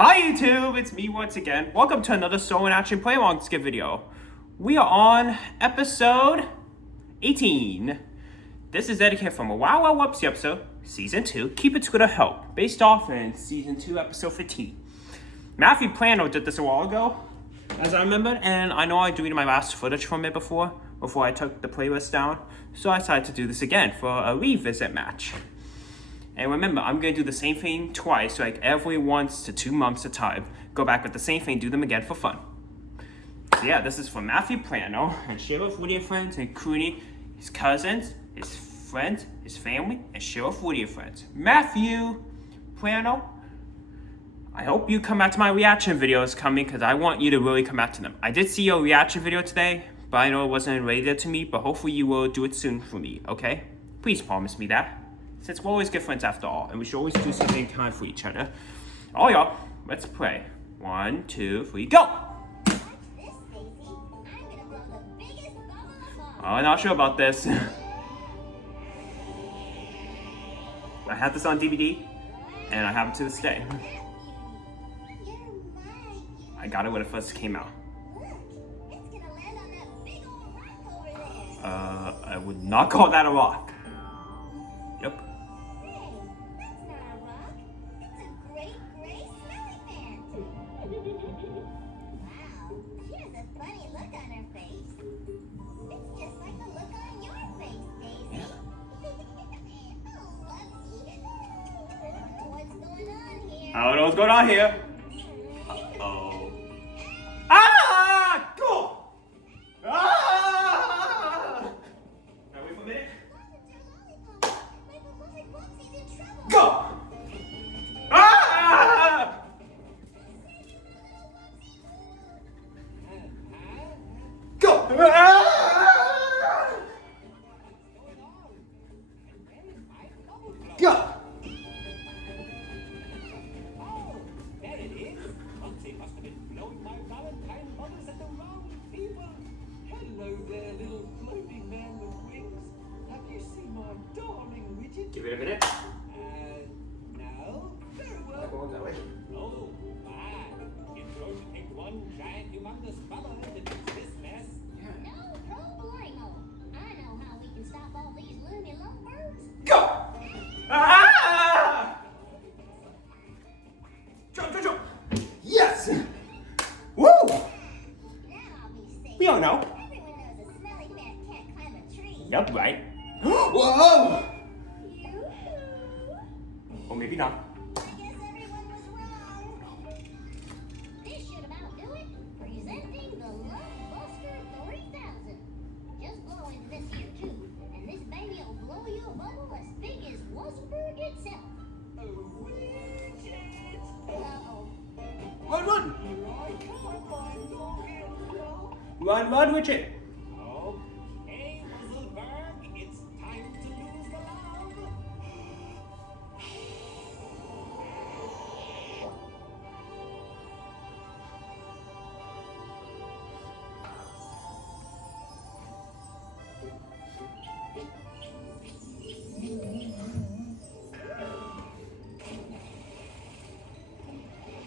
Hi YouTube, it's me once again. Welcome to another Solo in Action Play Along Skip video. We are on episode 18. This is dedicated from a Wow Wow Wubbzy episode, Season 2, Keep It Together Help, based off in Season 2, Episode 15. Matthew Plano did this a while ago, as I remember, and I know I deleted my last footage from it before I took the playlist down, so I decided to do this again for a revisit match. And remember, I'm going to do the same thing twice, like every 1 to 2 months at a time. Go back with the same thing, do them again for fun. So yeah, this is from Matthew Plano, and Sheriff Woody and friends, including his cousins, his friends, his family, and Sheriff Woody and friends. Matthew Plano, I hope you come back to my reaction videos coming, because I want you to really come back to them. I did see your reaction video today, but I know it wasn't related to me, but hopefully you will do it soon for me, okay? Please promise me that. Since we're always good friends after all, and we should always do something kind for each other. All y'all, let's play. 1, 2, 3, go! I'm not sure about this. I had this on DVD, and I have it to this day. I got it when it first came out. I would not call that a rock. Yep. I don't know what's going on here. Uh-oh. Ah! Go! Ah! Now wait for a minute. Go! Ah! Go! Ah! Go! Give it a minute. No. Very well. Going that way. Oh, bad. It's going to take one giant, humongous bubble to fix this mess. No problemo. I know how we can stop all these loony lovebirds. Go! Ah! Jump, jump, jump! Yes! Woo! Now I'll be safe. We all know. Everyone knows a smelly man can't climb a tree. Yup, right. Whoa! Yoo-hoo. Or maybe not. I guess everyone was wrong. This should about do it. Presenting the Lovebuster 3000. Just blow into this here tube, and this baby will blow you a bubble as big as Wubbzy itself. Oh, Widget! Uh-oh. Run, run! I can't find talking. Run, run, Richard. Okay, Wuzzleberg, it's time to lose the love.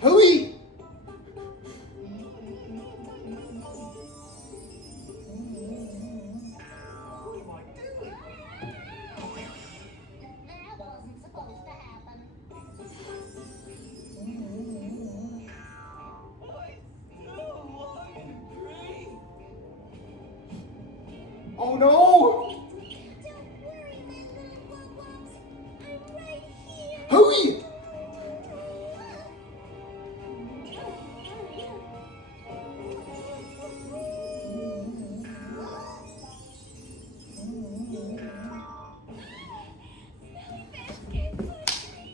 Hurry! What am I doing? That wasn't supposed to happen. I agree. Oh no! Don't worry, my little Wubbzy. I'm right here. Hurry!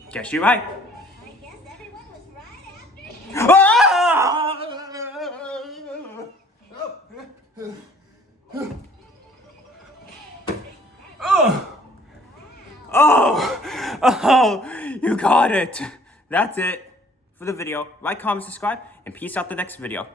Guess you're right. I guess everyone was right after. Oh, you got it. That's it for the video. Like, comment, subscribe, and peace out the next video.